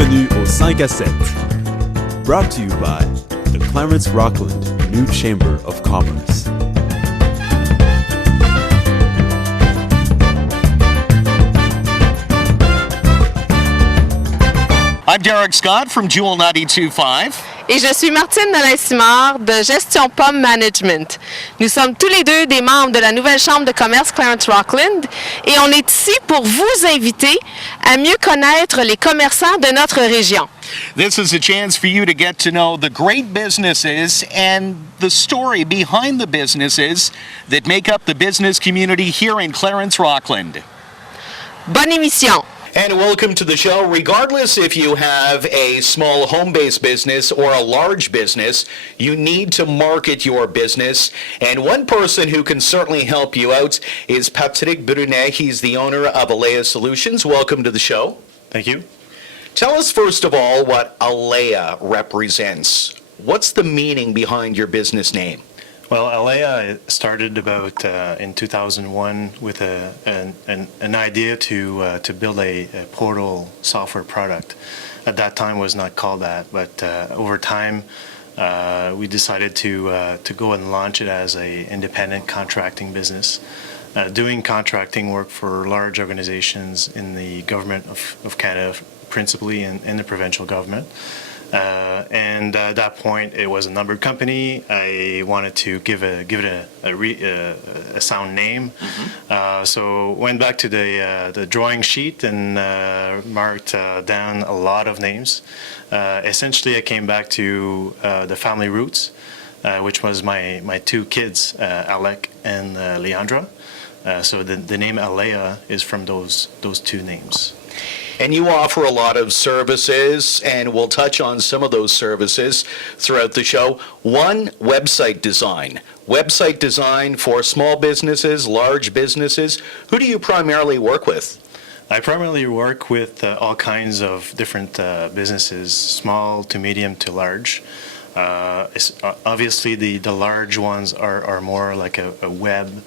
Bienvenue au 5 à 7. Brought to you by the Clarence Rockland New Chamber of Commerce. I'm Derek Scott from Jewel 92.5. Et je suis Martine Nolin-Simard de Gestion Pomme Management. Nous sommes tous les deux des membres de la nouvelle Chambre de commerce Clarence Rockland et on est ici pour vous inviter à mieux connaître les commerçants de notre région. This is a chance for you to get to know the great businesses and the story behind the businesses that make up the business community here in Clarence Rockland. Bonne émission! And welcome to the show. Regardless if you have a small home-based business or a large business, you need to market your business. And one person who can certainly help you out is Patrick Brunet. He's the owner of Alea Solutions. Welcome to the show. Thank you. Tell us first of all what Alea represents. What's the meaning behind your business name? Well, Alea started about in 2001 with an idea to build a portal software product. At that time, was not called that, but over time, we decided to go and launch it as a independent contracting business, doing contracting work for large organizations in the government of Canada, principally in the provincial government. And at that point, it was a numbered company. I wanted to give it a sound name, so went back to the drawing sheet and marked down a lot of names. Essentially, I came back to the family roots, which was my two kids, Alec and Leandra. So the name Alea is from those two names. And you offer a lot of services, and we'll touch on some of those services throughout the show. One, website design. Website design for small businesses, large businesses. Who do you primarily work with? I primarily work with all kinds of different businesses, small to medium to large. Obviously, the large ones are more like a web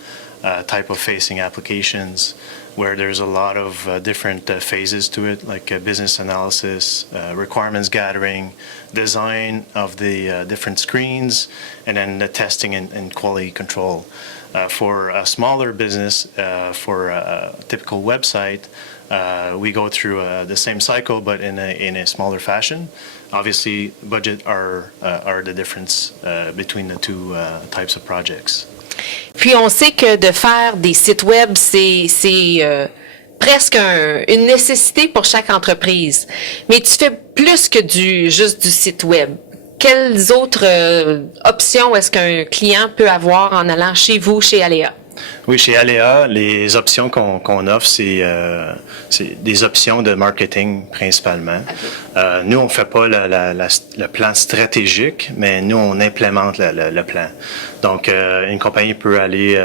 type of facing applications, where there's a lot of different phases to it, like business analysis, requirements gathering, design of the different screens, and then the testing and quality control. For a smaller business, for a typical website, we go through the same cycle, but in a smaller fashion. Obviously, budget are the difference between the two types of projects. Puis on sait que de faire des sites web, c'est presque une nécessité pour chaque entreprise. Mais tu fais plus que juste du site web. Quelles autres options est-ce qu'un client peut avoir en allant chez vous, chez Alea? Oui, chez Alea, les options qu'on offre, c'est des options de marketing principalement. Nous, on ne fait pas le plan stratégique, mais nous, on implémente le plan. Donc, une compagnie peut aller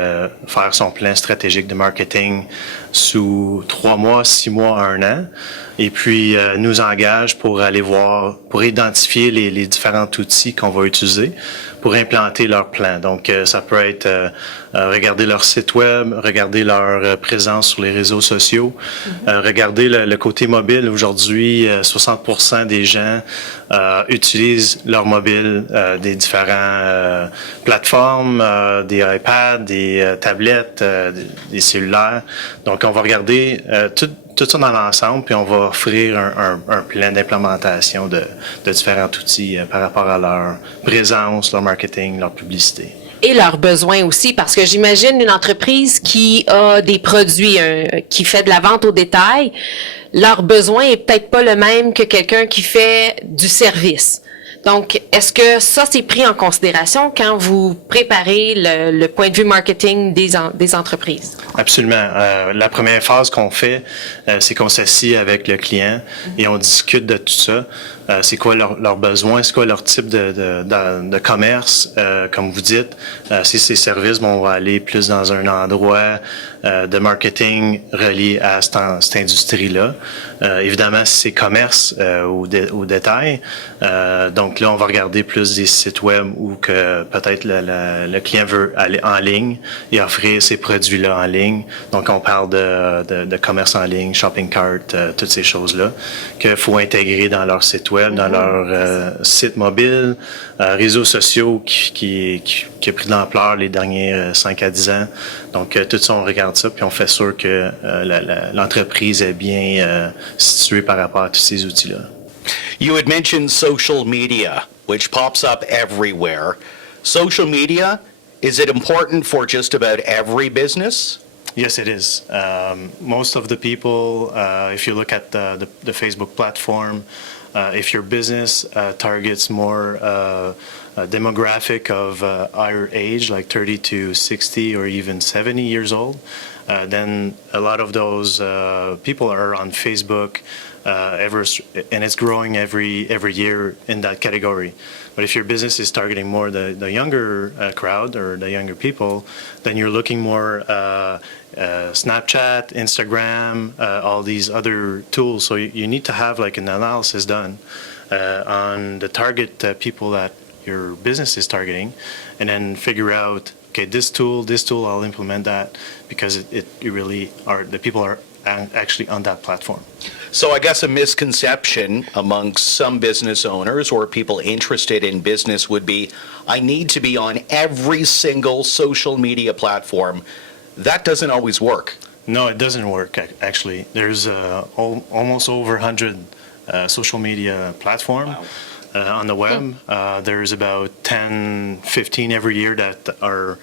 faire son plan stratégique de marketing sous 3 mois, 6 mois, 1 an, et puis nous engage pour aller voir, pour identifier les différents outils qu'on va utiliser pour implanter leur plan. Donc, ça peut être regarder leur site web, regarder leur présence sur les réseaux sociaux, regarder le côté mobile. Aujourd'hui, 60% des gens utilisent leur mobile des différentes plateformes, des iPads, des tablettes, des cellulaires. Donc, on va regarder tout ça dans l'ensemble, puis on va offrir un plan d'implémentation de différents outils par rapport à leur présence, leur marketing, leur publicité. Et leurs besoins aussi, parce que j'imagine une entreprise qui a des produits, qui fait de la vente au détail, leur besoin est peut-être pas le même que quelqu'un qui fait du service. Donc, est-ce que ça, c'est pris en considération quand vous préparez le point de vue marketing des entreprises? Absolument. La première phase qu'on fait, c'est qu'on s'assied avec le client et on discute de tout ça. c'est quoi leurs besoins, c'est quoi leur type de commerce, comme vous dites. Si ces services vont aller plus dans un endroit de marketing relié à cette industrie-là. Évidemment, si c'est commerce au détail, donc là, on va regarder plus des sites web où que peut-être le client veut aller en ligne et offrir ces produits-là en ligne. Donc, on parle de commerce en ligne, shopping cart, toutes ces choses-là qu'il faut intégrer dans leur site web, dans leur site mobile, réseaux sociaux qui a pris de l'ampleur les derniers 5 à 10 ans. Donc, tout ça, on regarde ça, puis on fait sûr que l'entreprise est bien située par rapport à tous ces outils-là. You had mentioned social media, which pops up everywhere. Social media, is it important for just about every business? Yes, it is. Most of the people, if you look at the Facebook platform, if your business targets more demographic of higher age, like 30 to 60 or even 70 years old, then a lot of those people are on Facebook, and it's growing every year in that category. But if your business is targeting more the younger crowd or the younger people, then you're looking more Snapchat, Instagram, all these other tools. So you need to have like an analysis done on the target people that your business is targeting, and then figure out, okay, this tool, I'll implement that because it really are, the people are actually on that platform. So I guess a misconception amongst some business owners or people interested in business would be, I need to be on every single social media platform. That doesn't always work. No, it doesn't work, actually. There's almost over 100 social media platforms. Wow. On the web. There's about 10, 15 every year that are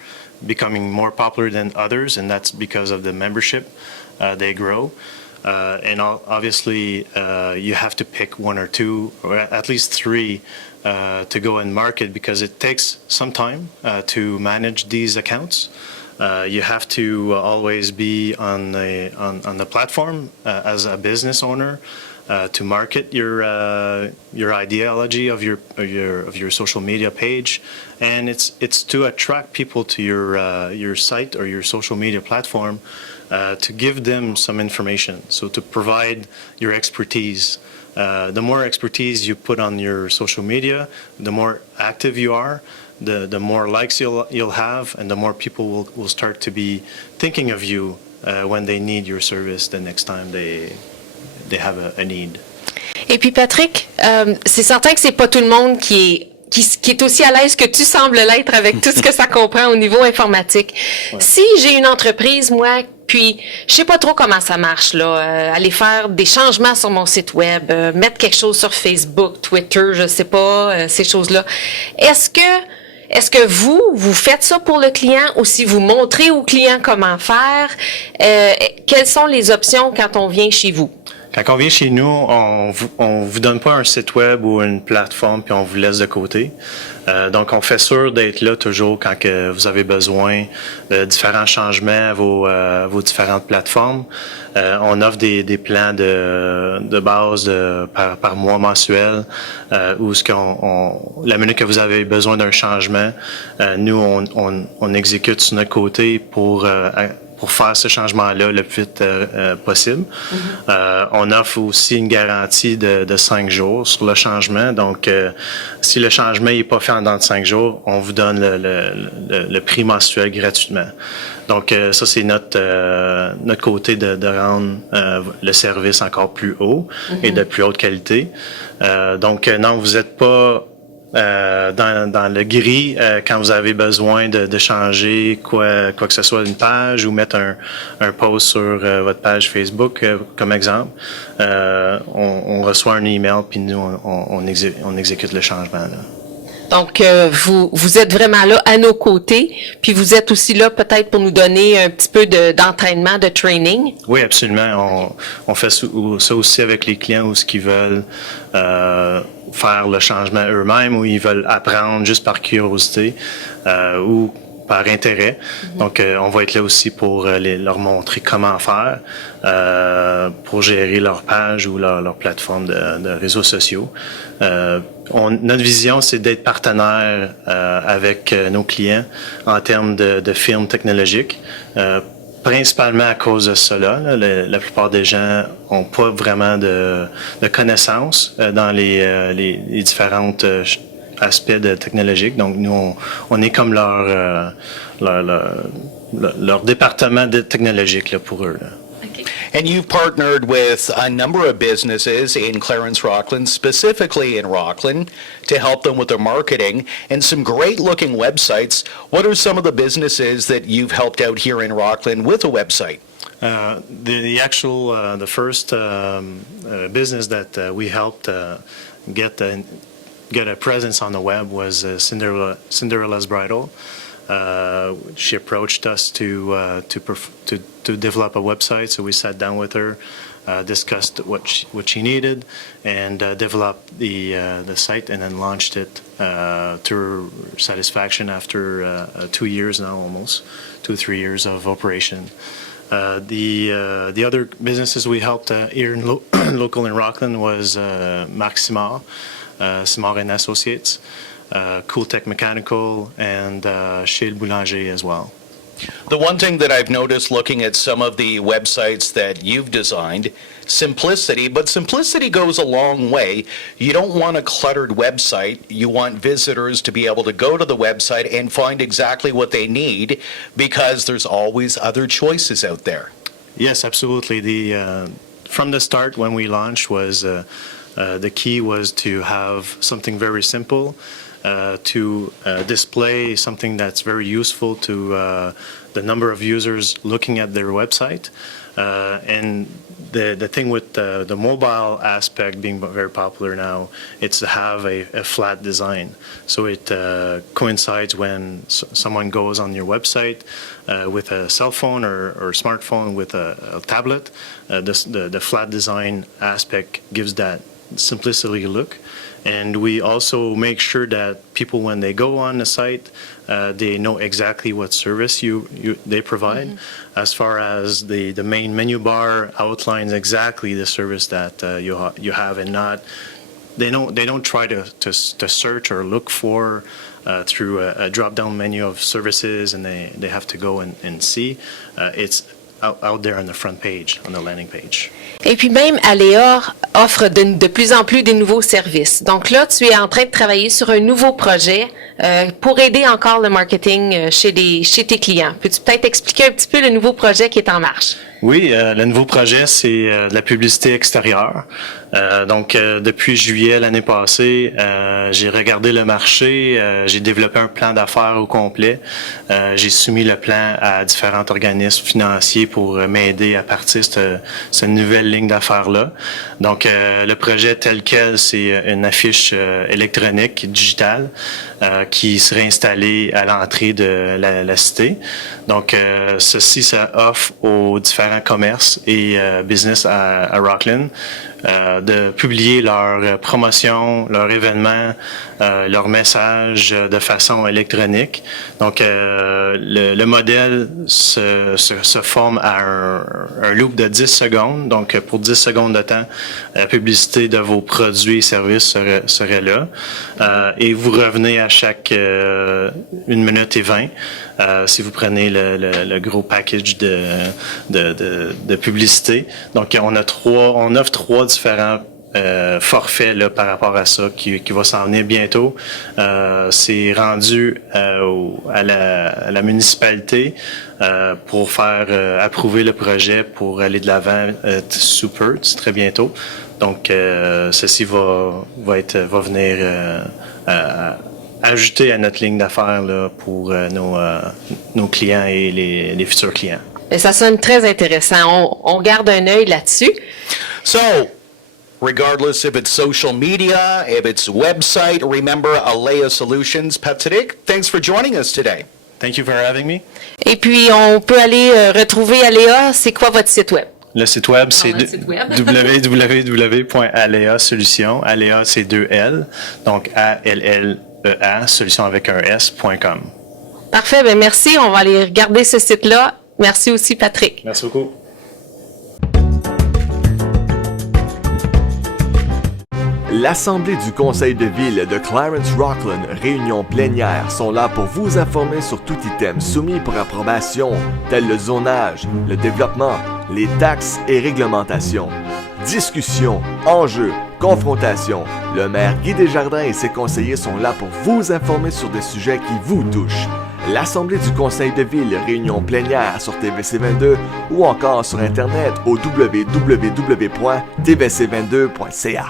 becoming more popular than others, and that's because of the membership. They grow. And obviously, you have to pick one or two, or at least three, to go and market, because it takes some time to manage these accounts. You have to always be on the platform as a business owner. To market your ideology of your social media page, and it's to attract people to your site or your social media platform, to give them some information. So to provide your expertise. The more expertise you put on your social media, the more active you are, the more likes you'll have, and the more people will start to be thinking of you when they need your service the next time they have a need. Et puis Patrick, c'est certain que c'est pas tout le monde qui est aussi à l'aise que tu sembles l'être avec tout ce que ça comprend au niveau informatique. Ouais. Si j'ai une entreprise, moi, puis je sais pas trop comment ça marche là, aller faire des changements sur mon site web, mettre quelque chose sur Facebook, Twitter, je sais pas, ces choses-là. Est-ce que vous faites ça pour le client, ou si vous montrez au client comment faire? Quelles sont les options quand on vient chez vous? Quand on vient chez nous, on vous donne pas un site web ou une plateforme puis on vous laisse de côté. Donc, on fait sûr d'être là toujours quand que vous avez besoin de différents changements à vos différentes plateformes. On offre des plans de base par mois mensuel, où la minute que vous avez besoin d'un changement, nous on exécute sur notre côté pour faire ce changement-là le plus vite possible. Mm-hmm. On offre aussi une garantie de 5 jours sur le changement. Donc, si le changement n'est pas fait en dans de 5 jours, on vous donne le prix mensuel gratuitement. Donc, ça, c'est notre côté de rendre le service encore plus haut, mm-hmm. et de plus haute qualité. Donc, non, vous n'êtes pas dans le gris quand vous avez besoin de changer quoi que ce soit, une page, ou mettre un post sur votre page Facebook, comme exemple. On reçoit un email, puis nous, on exécute le changement, là. Donc, vous êtes vraiment là à nos côtés, puis vous êtes aussi là peut-être pour nous donner un petit peu d'entraînement, de training. Oui, absolument. On fait ça aussi avec les clients, où ce qu'ils veulent faire le changement eux-mêmes, ou ils veulent apprendre juste par curiosité, ou par intérêt. Donc, on va être là aussi pour leur montrer comment faire pour gérer leur page ou leur plateforme de réseaux sociaux. Notre vision, c'est d'être partenaire avec nos clients en termes de firmes technologiques. Principalement à cause de cela. La plupart des gens n'ont pas vraiment de connaissances dans les différentes aspects technologiques. Donc, nous, on est comme leur département technologique là, pour eux. Là. And you've partnered with a number of businesses in Clarence Rockland, specifically in Rockland, to help them with their marketing and some great looking websites. What are some of the businesses that you've helped out here in Rockland with a website? The first business that we helped get a presence on the web was Cinderella's Bridal. She approached us to develop a website, so we sat down with her, discussed what she needed, and developed the site, and then launched it to her satisfaction after 2 years now, almost 2-3 years of operation. The other businesses we helped here in local in Rockland was Marc Simard, Simard and Associates. Cool Tech Mechanical, and Chez Boulanger as well. The one thing that I've noticed looking at some of the websites that you've designed, simplicity, but simplicity goes a long way. You don't want a cluttered website. You want visitors to be able to go to the website and find exactly what they need because there's always other choices out there. Yes, absolutely. From the start when we launched was the key was to have something very simple, to display something that's very useful to the number of users looking at their website. And the thing with the mobile aspect being very popular now, it's to have a flat design. So it coincides when someone goes on your website with a cell phone or smartphone with a tablet. The flat design aspect gives that simplicity look. And we also make sure that people, when they go on the site, they know exactly what service they provide. Mm-hmm. As far as the main menu bar outlines exactly the service that you have, and not they don't try to search or look for through a drop-down menu of services, and they have to go and see. It's out there on the front page, on the landing page. Et puis même, Aléa offre de plus en plus des nouveaux services. Donc là, tu es en train de travailler sur un nouveau projet pour aider encore le marketing chez tes clients. Peux-tu peut-être expliquer un petit peu le nouveau projet qui est en marche? Oui, le nouveau projet, c'est de la publicité extérieure. Donc, depuis juillet l'année passée, j'ai regardé le marché, j'ai développé un plan d'affaires au complet. J'ai soumis le plan à différents organismes financiers pour m'aider à partir de cette nouvelle ligne d'affaires-là. Donc, le projet tel quel, c'est une affiche électronique, digitale, qui serait installée à l'entrée de la cité. Donc, ceci, ça offre aux différents commerces et business à Rockland de publier leurs promotions, leurs événements, leurs messages de façon électronique. Donc, le modèle se forme à un loop de 10 secondes. Donc, pour 10 secondes de temps, la publicité de vos produits et services serait là. Et vous revenez à chaque 1 minute et 20 si vous prenez le gros package de publicité. Donc, on offre 3 différents forfait là, par rapport à ça qui va s'en venir bientôt. C'est rendu à la municipalité pour faire approuver le projet pour aller de l'avant super, c'est très bientôt. Donc ceci va venir ajouter à notre ligne d'affaires là, pour nos clients et les futurs clients. Et ça sonne très intéressant. On garde un œil là-dessus. So, regardless if it's social media, if it's website, remember Alea Solutions. Patrick, thanks for joining us today. Thank you for having me. Et puis, on peut aller retrouver Aléa. C'est quoi votre site web? Le site web, c'est www.alea Solutions. Alea, c'est 2 L. Donc, A-L-L-E-A, solution avec un S.com. Parfait, ben merci. On va aller regarder ce site-là. Merci aussi, Patrick. Merci beaucoup. L'Assemblée du Conseil de Ville de Clarence-Rockland, réunion plénière, sont là pour vous informer sur tout item soumis pour approbation, tel le zonage, le développement, les taxes et réglementations. Discussions, enjeux, confrontations. Le maire Guy Desjardins et ses conseillers sont là pour vous informer sur des sujets qui vous touchent. L'Assemblée du Conseil de Ville, réunion plénière sur TVC22 ou encore sur Internet au www.tvc22.ca.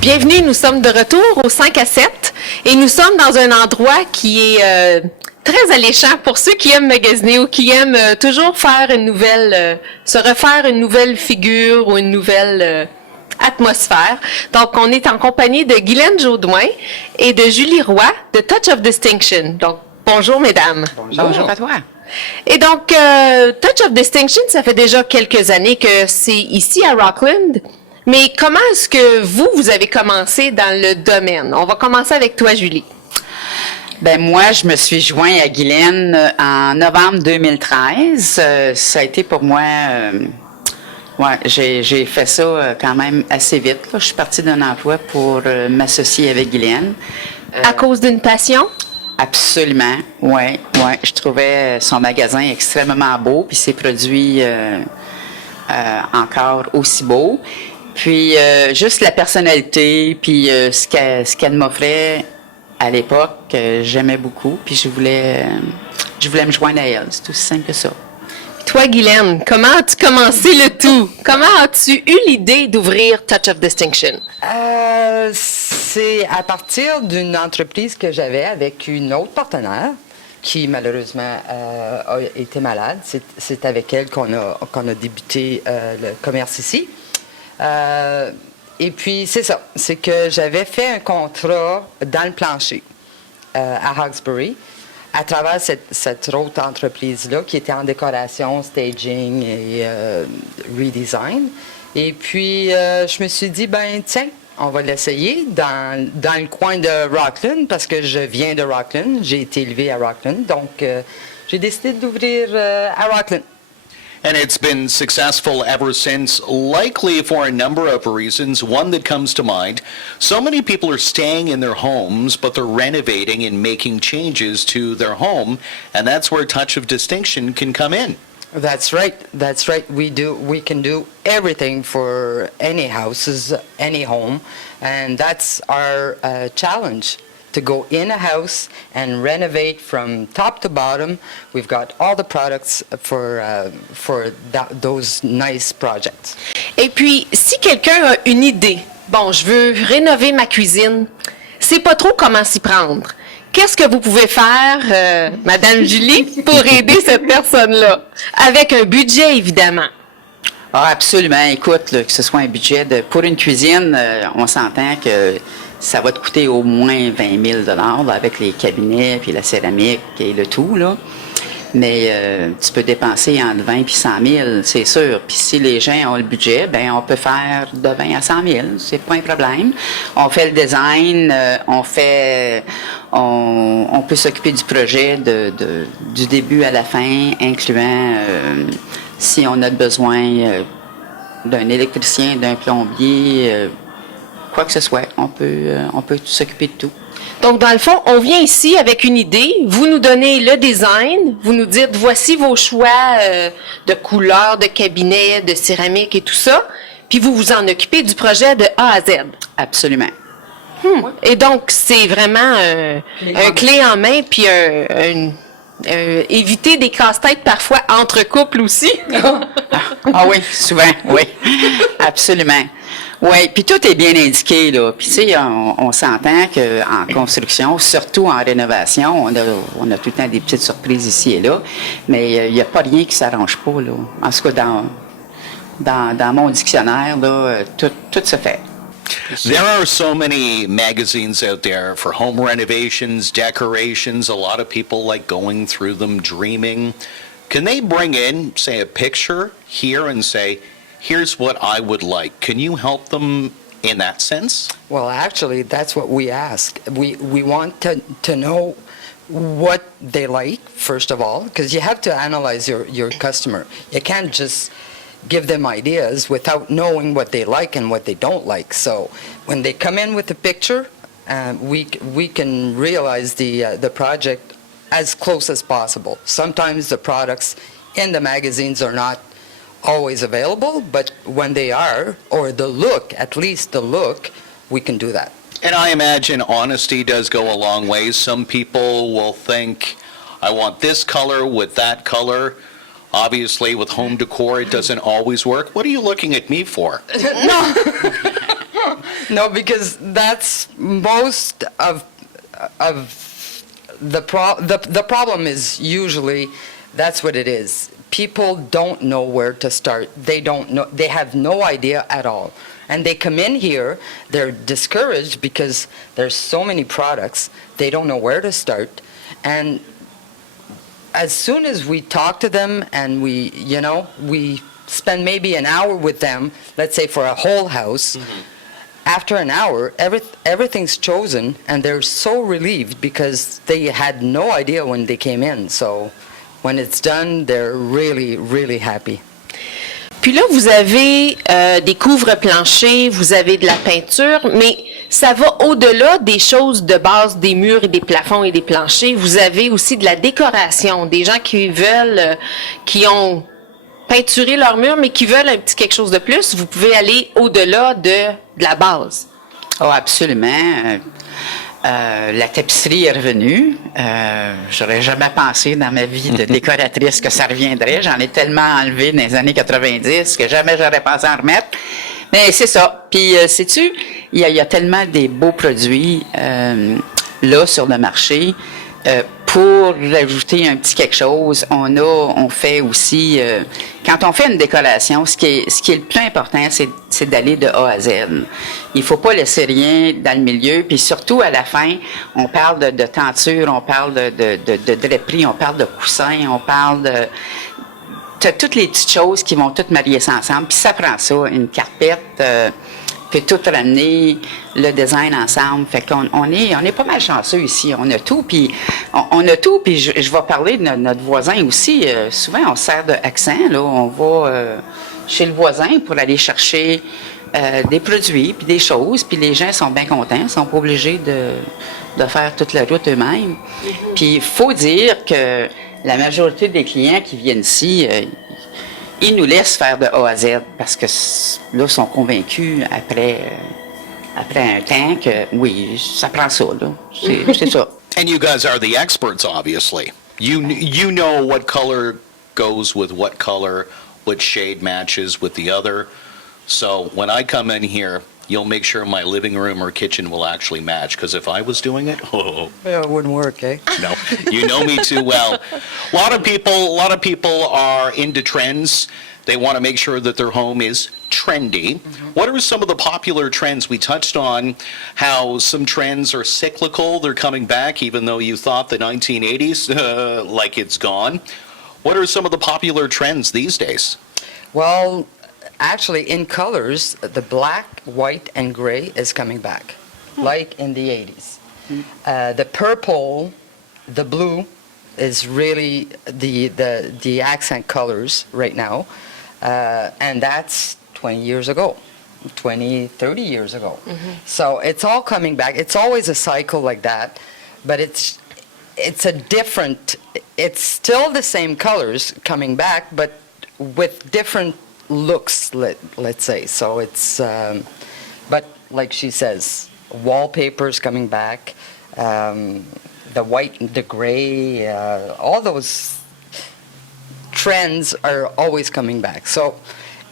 Bienvenue, nous sommes de retour au 5 à 7 et nous sommes dans un endroit qui est très alléchant pour ceux qui aiment magasiner ou qui aiment toujours faire une nouvelle, se refaire une nouvelle figure ou une nouvelle atmosphère. Donc, on est en compagnie de Guylaine Jaudoin et de Julie Roy de Touch of Distinction. Donc, bonjour mesdames. Bonjour à toi. Et donc, Touch of Distinction, ça fait déjà quelques années que c'est ici à Rockland. Mais comment est-ce que vous avez commencé dans le domaine? On va commencer avec toi, Julie. Ben moi, je me suis joint à Guylaine en novembre 2013. Ça a été pour moi... j'ai fait ça quand même assez vite. Là. Je suis partie d'un emploi pour m'associer avec Guylaine. À cause d'une passion? Absolument, ouais. Je trouvais son magasin extrêmement beau, puis ses produits encore aussi beaux. Puis juste la personnalité, puis ce qu'elle m'offrait à l'époque, j'aimais beaucoup, puis je voulais me joindre à elle. C'est aussi simple que ça. Toi, Guylaine, comment as-tu commencé le tout? Comment as-tu eu l'idée d'ouvrir Touch of Distinction? C'est à partir d'une entreprise que j'avais avec une autre partenaire qui, malheureusement, a été malade. C'est avec elle qu'on a débuté le commerce ici. Et puis, c'est ça. C'est que j'avais fait un contrat dans le plancher à Hawkesbury à travers cette autre entreprise-là qui était en décoration, staging et redesign. Et puis, je me suis dit, ben tiens, on va l'essayer dans le coin de Rockland parce que je viens de Rockland. J'ai été élevée à Rockland. Donc, j'ai décidé d'ouvrir à Rockland. And it's been successful ever since, likely for a number of reasons. One that comes to mind, so many people are staying in their homes, but they're renovating and making changes to their home, and that's where Touch of Distinction can come in. That's right. That's right. We can do everything for any houses, any home, and that's our challenge. To go in a house and renovate from top to bottom. We've got all the products for those nice projects. Et puis, si quelqu'un a une idée, bon, je veux rénover ma cuisine, sait pas trop comment s'y prendre. Qu'est-ce que vous pouvez faire, Madame Julie, pour aider cette personne-là? Avec un budget, évidemment. Ah, absolument. Écoute, là, que ce soit un budget pour une cuisine, on s'entend que ça va te coûter au moins 20 000 là, avec les cabinets, puis la céramique et le tout, là. Mais tu peux dépenser entre 20 et 100 000, c'est sûr. Puis si les gens ont le budget, ben on peut faire de 20 à 100 000, c'est pas un problème. On fait le design, on peut s'occuper du projet du début à la fin, incluant si on a besoin d'un électricien, d'un plombier, quoi que ce soit, on peut s'occuper de tout. Donc, dans le fond, on vient ici avec une idée, vous nous donnez le design, vous nous dites, voici vos choix de couleurs, de cabinets, de céramique et tout ça, puis vous vous en occupez du projet de A à Z. Absolument. Et donc, c'est vraiment un clé en main, puis éviter des casse-têtes parfois entre couples aussi. Ah oui, souvent, oui, absolument. Oui, puis tout est bien indiqué, là. Puis, tu sais, on s'entend qu'en construction, surtout en rénovation, on a tout le temps des petites surprises ici et là, mais il n'y a pas rien qui ne s'arrange pas, là. En tout cas, dans mon dictionnaire, là, tout se fait. There are so many magazines out there for home renovations, decorations. A lot of people like going through them, dreaming. Can they bring in, say, a picture here and say, here's what I would like? Can you help them in that sense? Well, actually, that's what we ask. We want to know what they like, first of all, because you have to analyze your customer. You can't just give them ideas without knowing what they like and what they don't like. So when they come in with a picture, we can realize the project as close as possible. Sometimes the products in the magazines are not always available, but when they are, or the look, at least the look, we can do that. And I imagine honesty does go a long way. Some people will think, I want this color with that color. Obviously, with home decor, it doesn't always work. What are you looking at me for? No, because that's most of the problem is usually that's what it is. People don't know where to start. They don't know. They have no idea at all. And they come in here, they're discouraged because there's so many products, they don't know where to start. And as soon as we talk to them and we spend maybe an hour with them, let's say for a whole house, after an hour, everything's chosen and they're so relieved because they had no idea when they came in. So when it's done, they're really, really happy. Puis là, vous avez des couvre-planchers, vous avez de la peinture, mais ça va au-delà des choses de base, des murs et des plafonds et des planchers. Vous avez aussi de la décoration, des gens qui veulent, qui ont peinturé leurs murs, mais qui veulent un petit quelque chose de plus. Vous pouvez aller au-delà de la base. Oh, absolument. La tapisserie est revenue. J'aurais jamais pensé dans ma vie de décoratrice que ça reviendrait. J'en ai tellement enlevé dans les années 90 que jamais j'aurais pensé en remettre. Mais c'est ça. Puis, sais-tu, il y a tellement des beaux produits là sur le marché. Pour rajouter un petit quelque chose, on fait aussi, quand on fait une décoration, ce qui est le plus important, c'est d'aller de A à Z. Il faut pas laisser rien dans le milieu, puis surtout à la fin, on parle de tenture, on parle de draperie, on parle de coussins, on parle de toutes les petites choses qui vont toutes marier ça ensemble, puis ça prend ça, une carpette, puis tout ramener le design ensemble. Fait qu'on est pas mal chanceux ici. On a tout, puis je vais parler de notre voisin aussi. Souvent, on sert d'accent, là. On va chez le voisin pour aller chercher des produits, puis des choses, puis les gens sont bien contents. Ils sont pas obligés de faire toute la route eux-mêmes. Puis il faut dire que la majorité des clients qui viennent ici, ils nous laissent faire de A à Z parce que là, ils sont convaincus après un temps que oui, ça prend ça, là. C'est ça. And you guys are the experts, obviously. You know what color goes with what color, what shade matches with the other. So when I come in here, you'll make sure my living room or kitchen will actually match. Because if I was doing it, Yeah, it wouldn't work, eh? no, you know me too well. A lot of people are into trends. They want to make sure that their home is trendy. What are some of the popular trends? We touched on how some trends are cyclical. They're coming back, even though you thought the 1980s, like it's gone. What are some of the popular trends these days? Well, actually, in colors, the black, white, and gray is coming back, like in the 80s. The purple, the blue is really the accent colors right now, and that's 20 years ago, 20, 30 years ago. So it's all coming back. It's always a cycle like that, but it's still the same colors coming back, but with different looks, let's say. So it's, but like she says, wallpaper's coming back, the white and the gray, all those trends are always coming back. So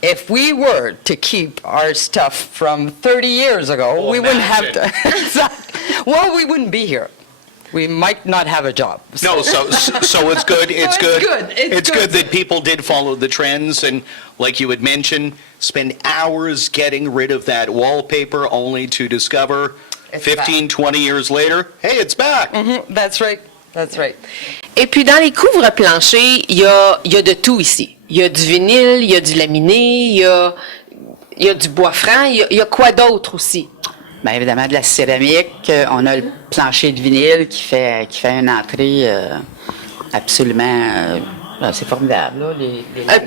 if we were to keep our stuff from 30 years ago, we wouldn't have to, well, we wouldn't be here. We might not have a job. No, so it's good. It's good. It's good. Good that people did follow the trends and, like you had mentioned, spend hours getting rid of that wallpaper only to discover It's 15, 20 years later, hey, it's back. That's right. That's right. Et puis, dans les couvre-planchers, il y a de tout ici. Il y a du vinyle, il y a du laminé, il y a il y a du bois franc, il y a quoi d'autre aussi? Bien évidemment, de la céramique. On a le plancher de vinyle qui fait une entrée absolument... c'est formidable, là.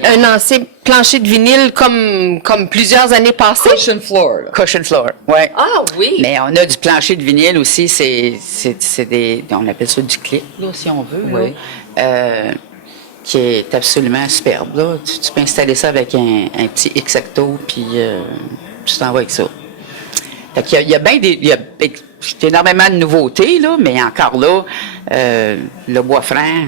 Un ancien plancher de vinyle comme plusieurs années passées? Cushion floor. Là. Cushion floor, oui. Ah oui! Mais on a du plancher de vinyle aussi, c'est des... On appelle ça du clic, là, si on veut. Oui. Là. Qui est absolument superbe, là. Tu peux installer ça avec un petit X-Acto, puis tu t'en vas avec ça. Fait qu'il y a bien des... Il y a énormément de nouveautés, là, mais encore là, le bois franc,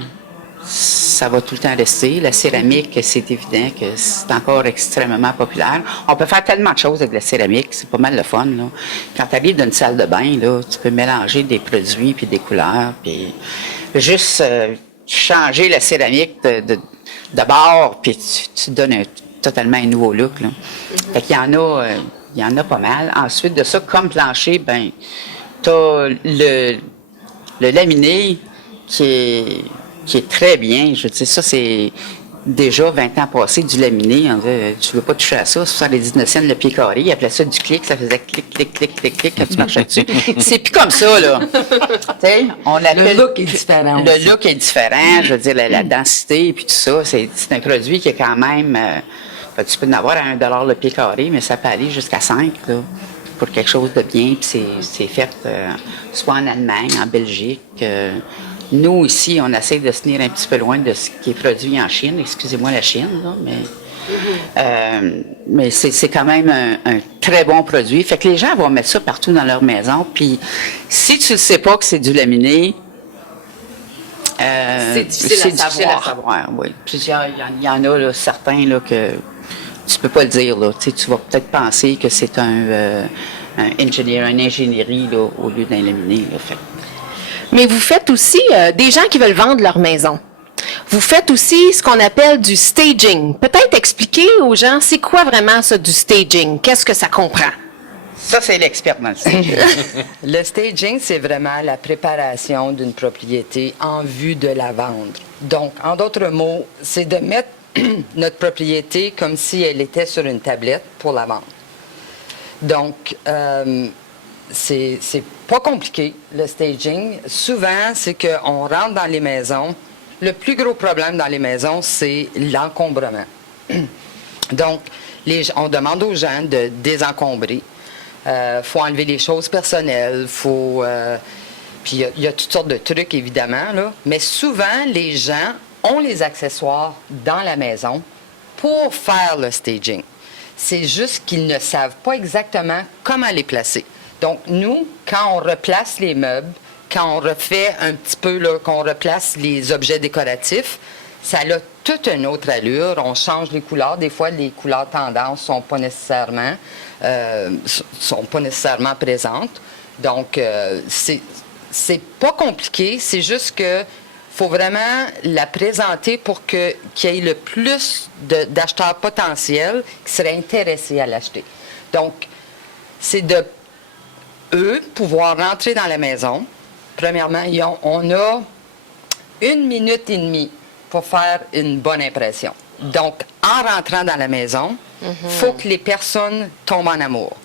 ça va tout le temps rester. La céramique, c'est évident que c'est encore extrêmement populaire. On peut faire tellement de choses avec la céramique, c'est pas mal le fun, là. Quand tu arrives dans une salle de bain, là, tu peux mélanger des produits puis des couleurs, puis juste changer la céramique de bord, puis tu donnes totalement un nouveau look, là. Fait qu'il y en a pas mal. Ensuite de ça, comme plancher, ben, t'as le laminé qui est très bien. Je veux dire, ça, c'est déjà 20 ans passés du laminé. Tu veux pas toucher à ça. 79 cents le pied carré. Ils appelaient ça du clic. Ça faisait clic, clic, clic, clic, clic quand tu marchais dessus. C'est plus comme ça, là. T'sais, le look est différent. Le look est différent. Je veux dire, la densité et puis tout ça. C'est un produit qui est quand même... tu peux en avoir à $1 le pied carré, mais ça peut aller jusqu'à 5, là, pour quelque chose de bien. Puis c'est fait soit en Allemagne, en Belgique. Nous, ici, on essaie de se tenir un petit peu loin de ce qui est produit en Chine. Excusez-moi la Chine, là, mais c'est quand même un très bon produit. Fait que les gens vont mettre ça partout dans leur maison. Puis si tu ne sais pas que c'est du laminé, c'est difficile à savoir. Oui. Puis il y en a là, certains là, que tu peux pas le dire. Là. Tu vas peut-être penser que c'est une ingénierie là, au lieu d'un laminé. Là, fait. Mais vous faites aussi des gens qui veulent vendre leur maison. Vous faites aussi ce qu'on appelle du staging. Peut-être expliquer aux gens, c'est quoi vraiment ça du staging? Qu'est-ce que ça comprend? Ça, c'est l'expert dans le staging. Le staging, c'est vraiment la préparation d'une propriété en vue de la vendre. Donc, en d'autres mots, c'est de mettre notre propriété comme si elle était sur une tablette pour la vendre. Donc, c'est pas compliqué, le staging. Souvent, c'est qu'on rentre dans les maisons. Le plus gros problème dans les maisons, c'est l'encombrement. Donc, on demande aux gens de désencombrer. Faut enlever les choses personnelles. Puis il y a toutes sortes de trucs, évidemment, là. Mais souvent, les gens ont les accessoires dans la maison pour faire le staging. C'est juste qu'ils ne savent pas exactement comment les placer. Donc, nous, quand on replace les meubles, quand on refait un petit peu, là, qu'on replace les objets décoratifs, ça a toute une autre allure. On change les couleurs. Des fois, les couleurs tendances sont pas nécessairement présentes. Donc, c'est pas compliqué. C'est juste que faut vraiment la présenter pour qu'il y ait le plus d'acheteurs potentiels qui seraient intéressés à l'acheter. Donc, c'est de eux pouvoir rentrer dans la maison. Premièrement, on a 1 minute et demie pour faire une bonne impression. Donc, en rentrant dans la maison, faut que les personnes tombent en amour.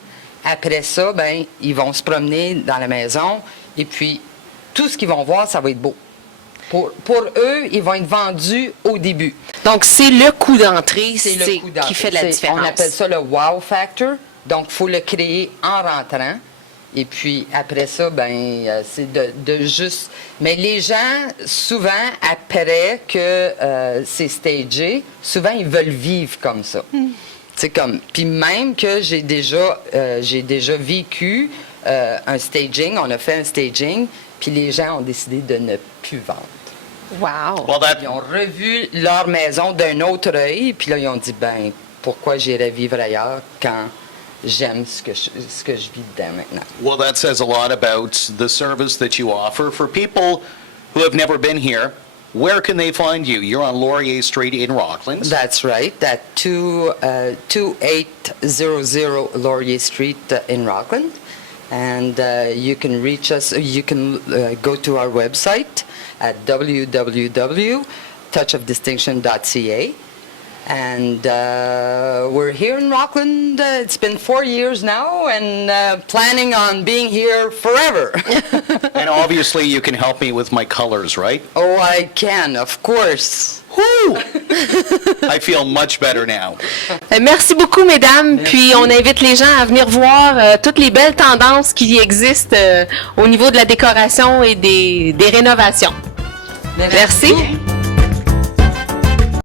Après ça, ben, ils vont se promener dans la maison et puis tout ce qu'ils vont voir, ça va être beau. Pour eux, ils vont être vendus au début. Donc, c'est le coût d'entrée qui fait la différence. On appelle ça le wow factor. Donc, il faut le créer en rentrant. Et puis, après ça, ben, c'est de juste... Mais les gens, souvent, après que c'est stagé, souvent, ils veulent vivre comme ça. C'est comme... Puis même que j'ai déjà vécu un staging, on a fait un staging, puis les gens ont décidé de ne plus vendre. Wow! Ils ont revu leur maison d'un autre œil, puis là, ils ont dit, ben, pourquoi j'irais vivre ailleurs quand j'aime ce que je vis dedans maintenant? Well, that says a lot about the service that you offer. For people who have never been here, where can they find you? You're on Laurier Street in Rockland. That's right, at 2800 Laurier Street in Rockland. And you can reach us, you can go to our website at www.touchofdistinction.ca. And we're here in Rockland. It's been 4 years now, and planning on being here forever. And obviously you can help me with my colors, right? Oh, I can, of course. Whew! I feel much better now. Merci beaucoup, mesdames. Puis, on invite les gens à venir voir toutes les belles tendances qui existent au niveau de la décoration et des rénovations. Merci.